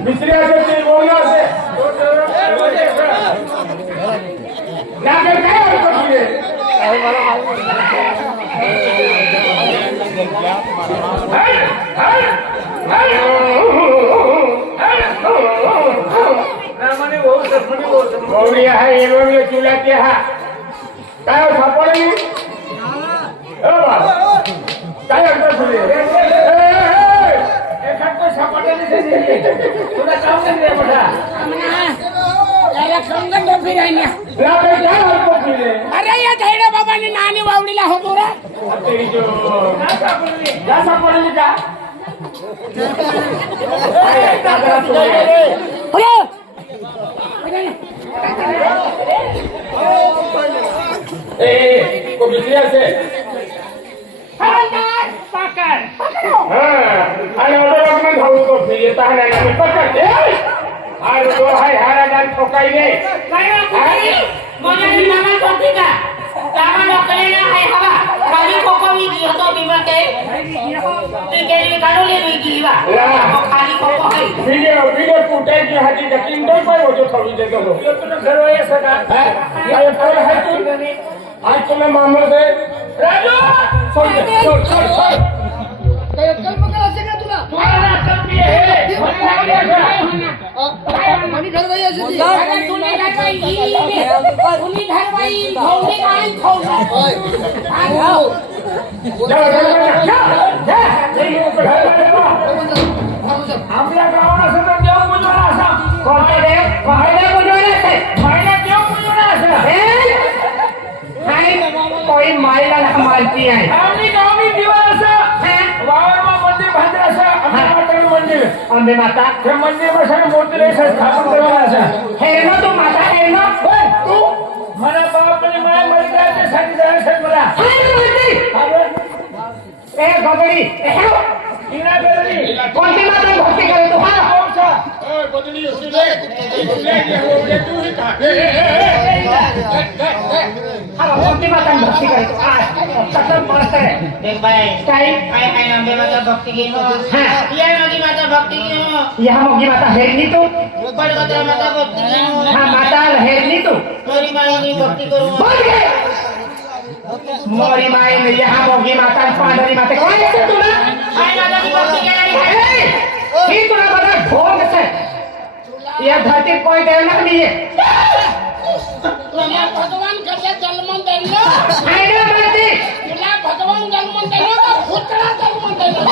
मिस्त्री असे ते बोलणं असे काय गौरी आहे चुलाचे हा काय सापडली काय अर्थ तुझे तुला काम नाही मोठा अरे या धैर्य बाबांनी नानी वावडीला होतो रे सापडली का बिजली असे आणि ऑटोमॅटिक भाऊ तो येत आहे पकडते आणि तो हाय हारा ठोकाई नाही व्हिडिओ फुटायची हाती किंटल पाय होतो थोडी देतो आज तुला मामूस आहे राजू कल्पना असेल ना तुला आपल्या गावात असं तर देव बुजवला असा कोणता देव देव बुजवला असं कोई मायला मालती आहे आम्ही गावी दिवा असं वावरमा मंदिर बांधलं असं मंदिर आंबे माता हे मंदिर बसायला मूर्ती स्थापन करायला असं हे ना तू माता आहे ना तू मला बापाने माय मरी जायच्यासाठी जायचं मला ए गगडी कोणती माता भक्ती करे तू कोणती माता भक्ती करे कसं मस्त आहे देख भाई काय आंबे माता भक्ती की या मोगी माता भक्ती की यहाँ मोगी माता हेरनी तू बड़गदरा माता भक्ती की हाँ माता हेरनी तू मोरी माई की भक्ती करूँ मोरी माई ने यहाँ मोगी माता पांडरी माता कौन है तुला आई माता की भक्ती केली ही तुला बघा भोग से या धरती कोई देवना नहीं है तुला भगवान कसे जन्म देलो है ना माती तुला भगवान जन्म देलो का पुत्रा जन्म देलो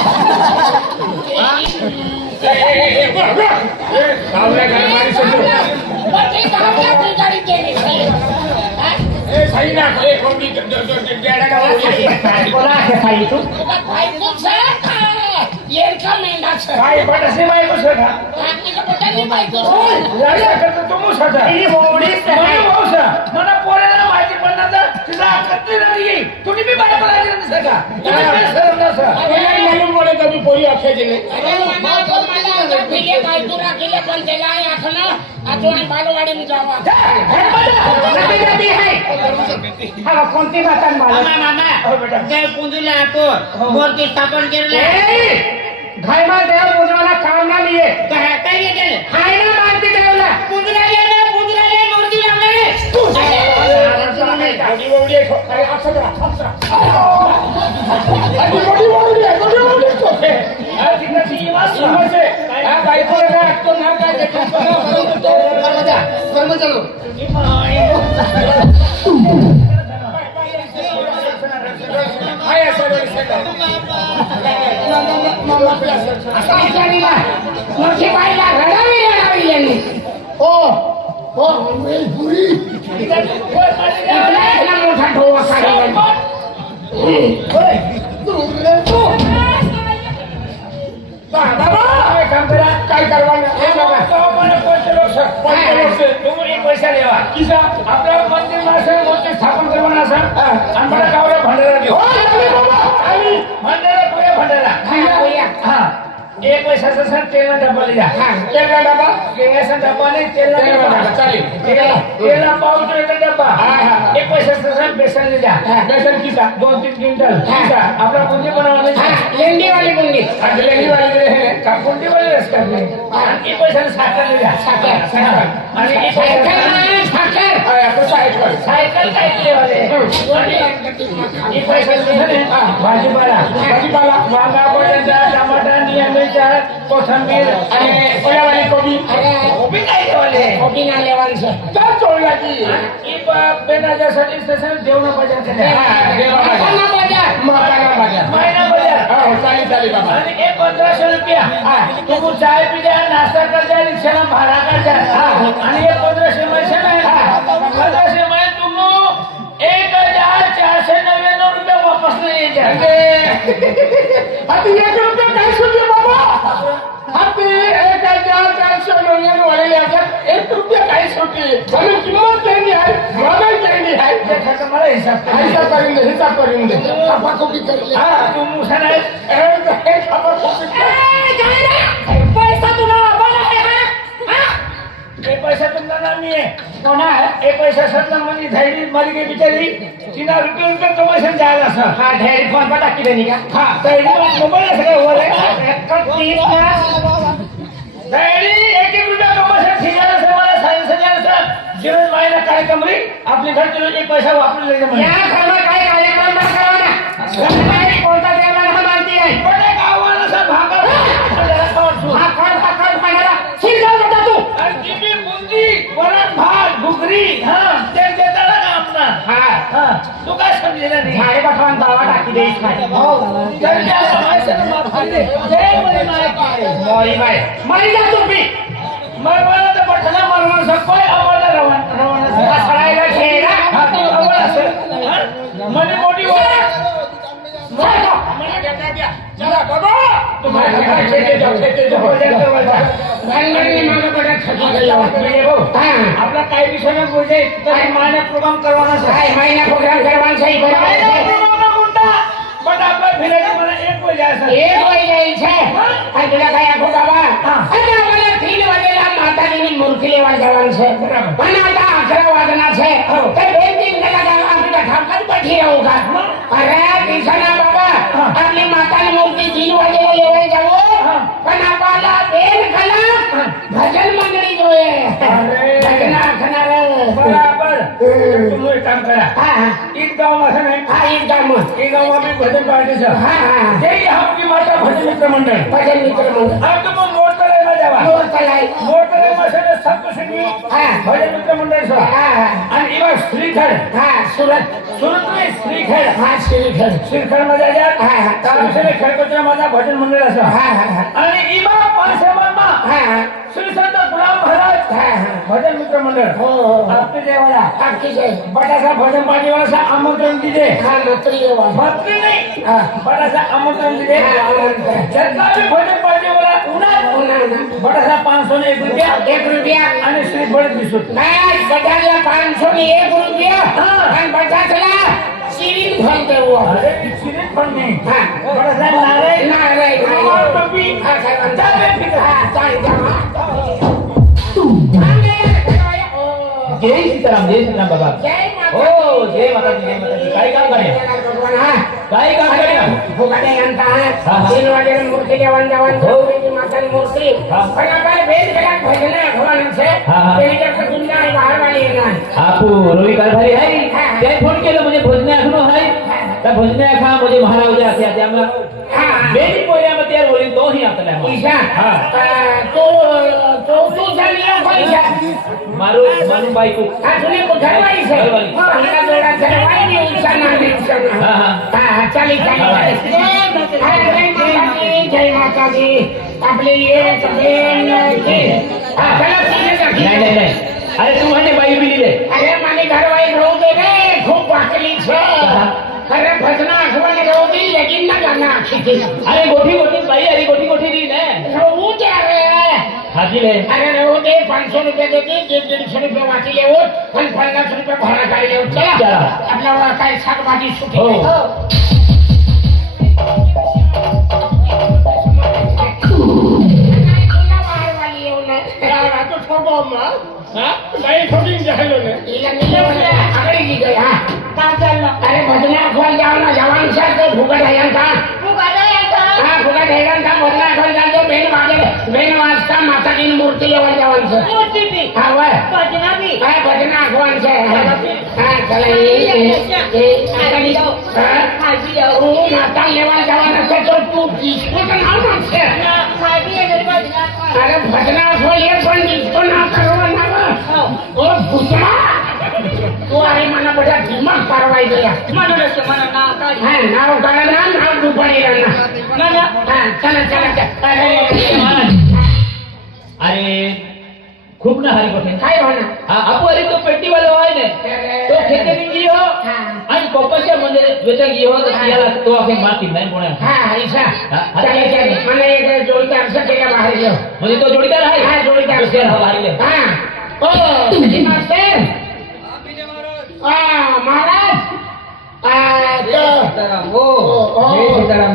सावल्या घरमारी समोर बटी गावला बिगाडी केली सही ना कोणती बोला है भाई तू तुला भाई कुछ येरका मेंढा छ काय पटसी माई कसं का आपली पटली बायको लढा करतो तो मुसाचा ही होडी मला भाऊसा मला पोराला माहिती पडणार तर तुला कत्ती नाही तुम्ही बी बाय पडायला नसता का तुम्ही सरळ नसा मालूम पडे कभी पोरी अक्षय नाही अरे मला पिले काय तुरा केले पण त्याला आखना आजोनी बालवाडी में जावा नदी है हाँ कोणती माता मालूम मामा देव पुंजूला आपण मूर्ती स्थापन केले घर में देव पूजवाला काम ना लिए काय केले हाय ना मानती देवला पुंजूला मूर्ती लावले मोठी मोठी अरे असं करा मोठी मोठी बायकोला तो ना काय चलो मोठी बाईला रडावी रडावी यांनी हो पुरी मोठा ढोवा काय करवाना पैसा लेवा किसा आपल्या मंदिर माणसं मूर्ती स्थापन करवाना असा आणि मला गावाला भांडारा देऊ भंडारा पुऱ्या भंडारा हा एक पैशाचा सर तेलना डब्बा ले जा तेलचा डबा गेल्याचा डब्बा नाही तेलना तेलचा डब्बा डबा, चालेल. तेला पाव किलोचा डब्बा हा. एक पैशाचा सर बेसन ले जा बेसन किसा 2-3 क्विंटल हा. आपला बुंदी बनवणे लेंडी वाली बुंदी लेंगी वाले का बुंदी वाले रस्ता आणि एक पैशाचा साखर ले जा साखर. आणि एक साखर पैशाचा नाही, साखर सायकल काय इथले वाले एक पैशाचा भाजीपाला वांगा बटाटा टमाटा नियमित कोथिंबीर आणि फळावाली कोबी कोबी काय वाले कोबी ना लेवांचं तर चोळला की बेनाच्यासाठी स्टेशन देवना बाजार केले माताना बाजार महिना बाजार चालेल बाबा आणि एक 1500 रुपया तू चाय पी जा नाश्ता कर जा रिक्षाला भाडा कर जा आणि एक 1500 पैसे में 1500 में तुम 1499 रुपये वापस नहीं जाएंगे आता 1 रुपया काय सुटले बाबा आता 1499 वाले याच्यात 1 रुपया काय सुटली मला किंमत केली आहे मला केली आहे त्याचा मला हिसाब हिसाब करून दे आपा कोबी करले तू मुसा नाही पैसा तुला बना है एक पैसा तुमचा नामी आहे कोण आहे एक पैसा सत्तर म्हणजे धैर्य मरी गई बिचारी 3 रुपये कमिशन जायला सर हा ढेरी फोन पर टाकी देनी का हा धैर्य मोबाईल सगळे हो रे 31 का धैर्य 1 रुपया कमिशन ठिकाणा सर मला सांगितलं सर जीवन महिना कार्यक्रम रे आपले घर चलो एक पैसा वापरून ले जा या घरमा काय कार्यक्रम ना करावा ना कोणता देवाला ना मानती आहे बडे गावाला सर भाकर हा खड पाण्याला शिरगाव होता तू आणि किती बुंदी वरण भात घुगरी ते देताना का आपला हा तू काय समजेला नाही झाडे पाठवून दावा टाकी देईस काय जल्दी आता माणसाला माफ कर दे जय मरी माय मोरी बाय मरी जा तू बी मरवाला तर पठना मरवा सकोय अवला रवाना सळायला खेळा अवला सर मनी मोठी हो चला बाबा तुम्हाला काय खेळते जाऊ आपला काही विषय में बोले तर मायना प्रोग्राम करवाना सर महिना प्रोग्राम करवान सही मायना बरोबर प्रोग्राम कोणता बट आपला फिरायला मला 1 वय आहे सर एक वय जायचं आणि तुला काय आखो बाबा आता मला 3 वाजेला माताजीनी मूर्ती लेवा जवान છે पण आता 11 वाजना છે तर 2-3 कलाक आपल्या ठाकात बैठी राहू का अरे दिसना बाबा आपली मातानी मूर्ती 3 वाजेला लेवाय जाऊ पण आपल्याला 2 कलाक भजन मंडळी जोये भजन आखणार बराबर तुम्ही एक काम करा एक गाव असं नाही हा एक काम एक गाव आम्ही भजन पार्टी सर हा ते आपली माता भजन मित्र मंडळ भजन मित्र म्हणून अब तुम मोड करायला जावा मोर कलाई मोड करायला मसाले सप्तशृंगी भजन मित्र मंडळ सर आणि इवा श्रीखंड सुरत में श्रीखंड श्रीखंड मध्ये जा तारखेला खडकोच्या माझा भजन मंडळ असं आणि इवा पारसेवांना श्री संत गुलाम महाराज भजन मित्र मंडळ आपके देवाला बटासा भजन पार्टीवाला सा आमंत्रण दिले मंत्री नाही बटासा आमंत्रण दिले ज्याचा भी भजन पार्टीवाला उन्हात बटासा 501 रुपया आणि श्रीफळ दिसत नाही बटाला 501 रुपया आणि बटाला सिरीन फल देऊ अरे श्री पण नाही बटासा नारायण टोपी जय सीताराम बाबा हो जय माताजी काय काम करूया काय काम करूया फुगाटे आणता 3 वाजेला मूर्ती देवान जवान गौरीची मातानी मूर्ती पण आपण भेट केला भजन आठवण छे तेनी जर दुनिया बाहेर वाली येणार आपू रोई कारभारी आहे ते फोन केलं म्हणजे भोजने आखनो आहे त्या भोजने आखा म्हणजे महाराज असे आते आम्हाला बेनी पोया मग त्यार बोली तो ही आपल्याला पैसा तो झाली पैसा मारू बायको तुम्ही घरवाली છે मला जोडा घरवाली उषाना चाली जय माताजी आपली एक बेन चला नाही अरे तू म्हणे बाई बिलीले अरे माने घरवाली राहू दे रे खूप वाकली છે अरे भजना आठवण राहू दे लेकिन ना गाना आखी अरे गोठी बाई अरे गोठी दी ने राहू दे रे हाजी ले अरे राहू दे 500 रुपये देते 150 रुपये वाटी लेवो पण 50 रुपये भाडा काढी लेवो चला आपल्याला काय शाकभाजी सुटी झालो ना तिला निघालं आकडे की गई हा काय चाललं अरे भजना खोल जाओ ना जवान सर तो फुकट है का फुगायला यायचं हाँ फुकट है का भजना खोल जाओ जो बेन वाजता माता की मूर्ति लेवल जवान सर मूर्ती बी हाँ वह भजना बी हाँ भजना खोल से हाँ चला खाली जाऊ तू माता लेवल जवान से तो तू किसको का नाम से खाली आहे भजना अरे भजना खोल ये पण इसको ना करो ना ओ भुसमा तू अरे मना बड़ा दिमाग पारवाई गया म्हणूनच मला नाव काढ हाँ नाव काढा ना नाव दुपारी रहना मला हाँ चला चला चला अरे खूप ना हरी पटेल काय होना आपू अरे तो पेटीवाला आहे ना तो खेतेनी गियो आणि कपाशा मध्ये वेचा गियो तो त्याला तो आपे माती नाही पुणे हाँ ऐसा हाँ, चले चले मैंने एक जोड़ीदार से केला बाहर गयो म्हणजे तो जोडीदार आहे हाँ जोड़ीदार तो शेर हवा हारी हाँ ओ जी मास्टर महाराज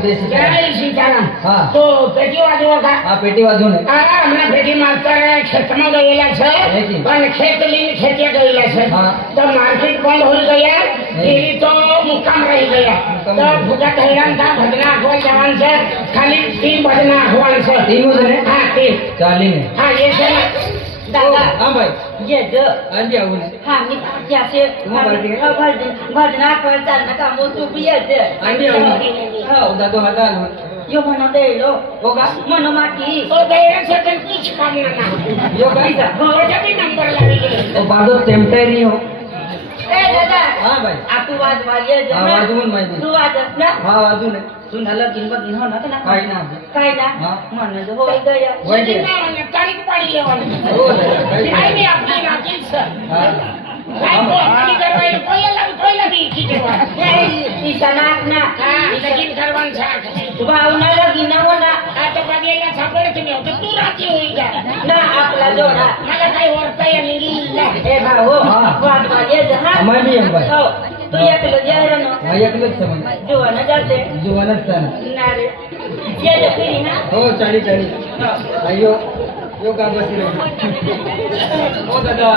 जय सीताराम हाँ। तो पेटी वाजवा का આ પેટી વાંધો ને હમણાં પેટી માસ્ટર ખેતમાં ગયેલા છે ખેતી. પણ ખેત લઈને ખેતિયા ગયેલા છે હા. તો માર્કેટ બંધ હોઈ ગયા એવી તો મુકામ રહી ગયા મુકામ તો રહી. ભૂગા કહેરાન તા ભજના આખવા જવાન છે ખાલી 3 ભજના આખવાન છે तीन છે ને હા 3 ચાલીને હા એ છે ને दादा હા ભાઈ ये ज આજી આવું ને हा मी त्याचे भजना कर चालना का मग तू बी येते આજી આવું हो દાદો હતા यो म्हणा देलो हो का म्हणा माटी તો ગયેલા છે પણ કીચ કામ ના यो काय हो जबी नंबर लावी गई ओ बाजू टेम्पटरी नहीं हो ए दादा हाँ भाई आ तू वाजवा ये ज हाँ, वाजवून माहिती. तू वाजस ना हाँ बाजू ने तू झालं किंमत घेऊ ना ना काय ना काय ना हाँ. म्हणा जो होय गया वय दे તારીખ પાડી લેવાની हो दादा काय કાઈ નહીં આપણી રાખી છે हाँ કાઈ કોઈ કરવાય કોઈ લાવી ખીચવા ईशानाक ना હા લગીન કરવાનું છે भावना लगी ना होना આ તો બદલેલા સાપડે તમે તો તું રાજી હોઈ જા ना आपला जोडा मला काही वर्ताय नाही ए भाऊ हाँ. वाजवा ये ज हा અમારે નહીં એમ ભાઈ हो तू एकलं जायला ना હા એકલું જ છે મને જોવાના જાતે જોવાના જ છે ને ના રે ये ज फिरी ना हो ચાલી ચાલી અయ్યો યો કા બસી રહ્યો ઓ દાદા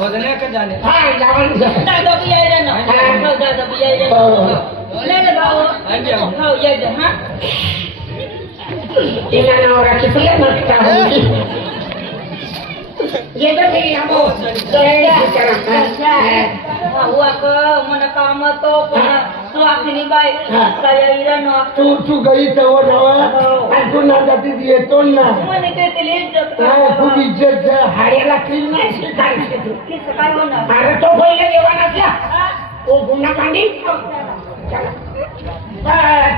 બદને કે જાને હા જવાનું છે दादा भी यायला ना हो दादा भी यायला हो. ले ले भाऊ આજી આવું हो ये ज हा तिला नवरा कितीला नसता होती ये तर फिरी आबो भाऊ आक मन काम तो पण तू आखनी बाय हा. काय इरा ना तू गई तेव्हा जेव्हा आणि तू ना जाती येतो ना મને તે તેલી इज्जत काय खूप इज्जत છે हाड्याला तीन नाही स्वीकारते तू किस काय होणार अरे तो पहिले देवाना असला ओ पुन्हा कांडी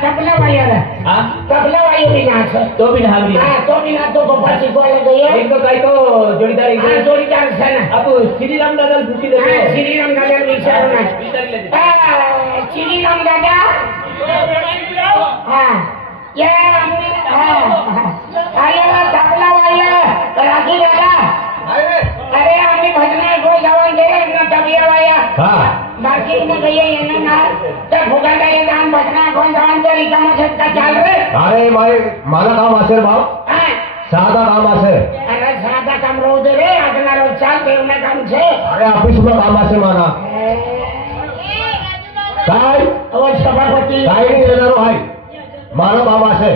तबला वायर हाँ तबला वायर भी ना सर तो भी नहावली हाँ तो भी ना तो पप्पा शिकवायला गयो एक तो काय तो जोडीदार एक हाँ जोडीदार છે ને आपू श्रीराम दादा पूछी दे हाँ श्रीराम दादा विचारू ना विचारले दे श्रीराम दादा हाँ ये हाँ तबला वायर राखी दादा अरे आम्ही भजना गो जवान गेले ना तबिया वाया हाँ बाकी में गई ये ना तर फुगाटा ये दान भजना गो जवान तरी कमसेत का चाल रे अरे भाई मला काम असेल भाऊ हाँ साधा काम असेल अरे साधा काम रोज रे आगना रोज चाल देवना काम छे अरे ऑफिसમાં કામ હશે મારા काय ओ सभापति काय नाही येणार आहे મારા કામ હશે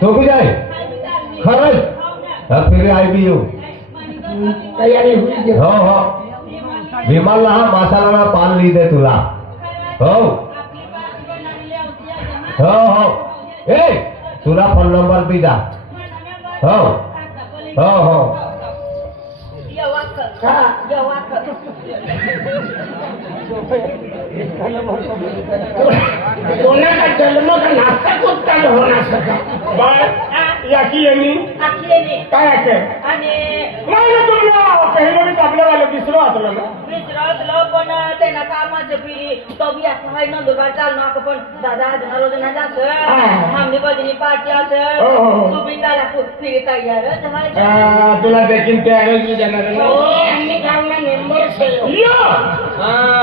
तो भी जाए खरंच फिर आई बी येऊ तयारी हुई हो हो विमानला हा मसाला पान लिहिते तुला हो हो हो ए तुला फोन नंबर बी जा हो हो हो कोणाचा जन्म का नाश्ता कुठचा होणार सका बाळ याकी यांनी आखलेली काय आहे आणि नाही ना तुम्हाला पहिलं मी आपल्या वाला विसरू वाचलं ना विचारलं पण त्यांना कामाचं फिरी तो बी असं हाय ना दुकान चालू नका पण दादा हजार रोज ना जात आम्ही बजनी पार्टी हो, हो, असं हो. तू बी त्याला फिरी तयार तुला देखील तयार जाणार आहे ओ ना? आम्ही गावना मेंबर છે यो!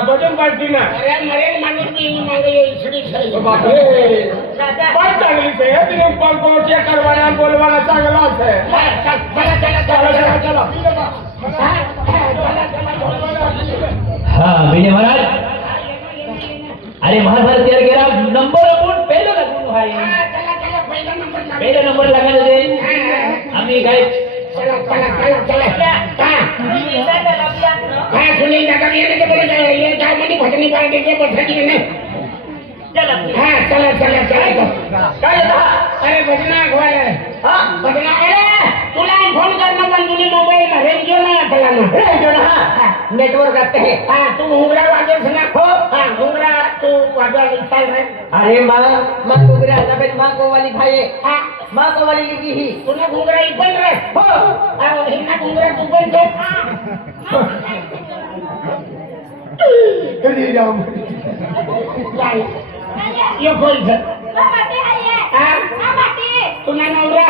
भजन पार्टी ना अरे मरेल माणूस बी मागे इसडी છે बापरे दादा पण चांगली आहे तिने कोणत्या करवाना बोलवाना चांगला आहे चला चला चला चला चला चला हाँ विजय महाराज अरे महाभारत तैयार केला नंबर आपण पहिला लागून आहे पहिला नंबर लागायला दे आम्ही काय चला सुनील दादा येणे के बोले ये गाव मध्ये भजनी पार्टी के बैठकी ने चला हां चला काय अरे भजना घोडे हां भजना अरे तुला फोन करना पण तुझी मोबाईल मध्ये रेडिओ नाही आपला ना रेडिओ ना हां नेटवर्क आते हैं हां तू घुंगरा वाजव ना हो हां घुंगरा तू वाजवा चाल रे अरे माँ घुंगरा आता पण माँ को वाली भाई हां माँ को वाली लिखी ही तुला घुंगरा इपन रे हो हां हिना घुंगरा तू पण दे अरे राम काय यो कोई है हां तुला नवरा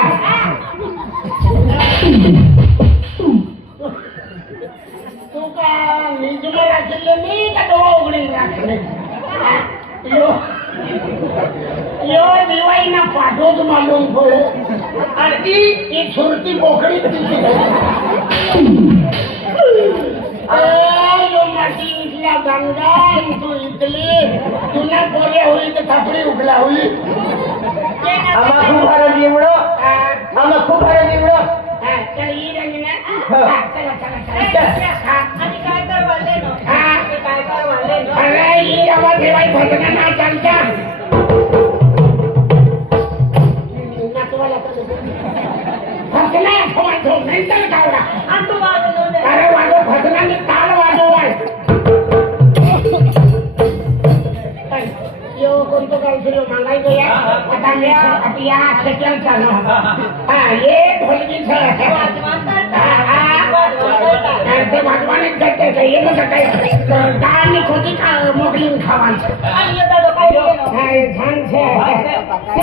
तू का निजमे राखले मी का डोळा उघडे राखले यो दिवाळी ना पाठवत मालूम पडो आणि ती सुरती बोकडी तिची यो माती इथल्या गंगा तू इथली तुला पोऱ्या होई तर थापडी उकला होई आम्हा खूप हरण निवडो आम्हा खूप हरण निवडो चल ही रंजना चला आणि काय कर वाले नो हां काय कर वाले नो अरे ही आवाज ठेवाय भजना ना चालता भजना फोन ठेव नंतर कावला आणि तू वाजव दे अरे वाजव भजनाने ताल वाजवाय यो कोणतं गाव सुरू मागाय गया आता मी आपल्या खेटला चालू हा ये ढोलकीच ते भगवानच करते ये कसं काय डाळ खोटी खा मोकळी खावायचं आणि येता तो काय छान